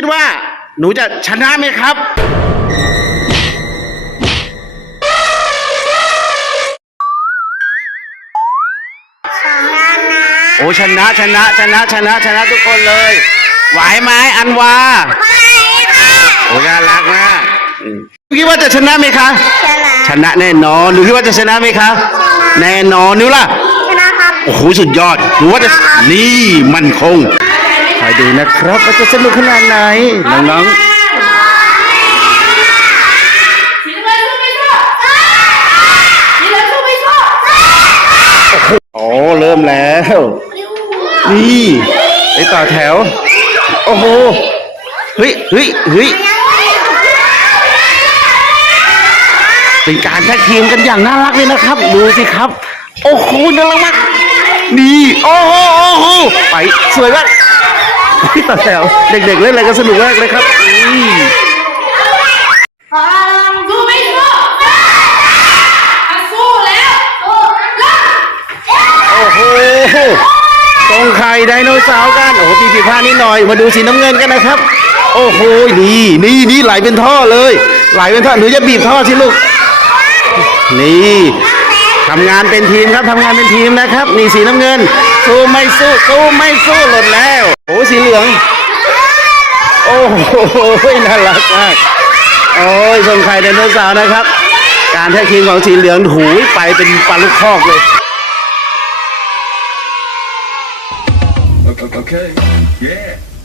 คิดว่า หนูจะชนะไหมครับสองด้านนะโอ้ชนะชนะชนะชนะชนะทุกคนเลย ไหวไหมอันวาไม่ค่ะโอ้น่ารักมากอืมคิดว่าจะชนะไหมคะชนะชนะแน่นอนหนูคิดว่าจะชนะไหมคะ แน่นอนนิวล่ะ ชนะครับ โอ้โหสุดยอดหนูว่าจะนี่มันคง ไปดูนะครับว่าจะสนุกขนาดไหนน้องสีน้ำเงินสู้ไม่สู้สีเหลืองสู้ไม่สู้ๆโอ้เริ่มแล้ว นี่ไปต่อแถว โอ้โหเฮ้ยเฮ้ยเฮ้ยเป็นการแท็กทีมกันอย่างน่ารักเลยนะครับ ดูสิครับ โอ้โหน่ารักมากนี่โอ้โหโอ้โหไปสวยมาก พี่ต่อแถวเด็กๆเล่นอะไรกันสนุกมากเลยครับนี่สู้ไม่สู้อะสู้แล้วสู้เริ่มโอ้โหตรงไข่ไดโนเสาร์กัน โอ้โหมีผิดพลาดนิดหน่อย มาดูสีน้ำเงินกันนะครับ โอ้โห นี่นี่นี่ไหลเป็นท่อเลย ไหลเป็นท่อหนูจะบีบท่อสิลูก นี่ทำงานเป็นทีมครับทำงานเป็นทีมนะครับ นี่สีน้ำเงิน สู้ไม่สู้สู้ไม่สู้หล่นแล้ว โอ้สีเหลื องโอ้โหน่ารักมาก โอ้ยทรงไข่ไดโนเสาร์นะครับ การแท็กทีมของสีเหลืองหูไปเป็นปลาลูกคอกเลย Okay. Yeah.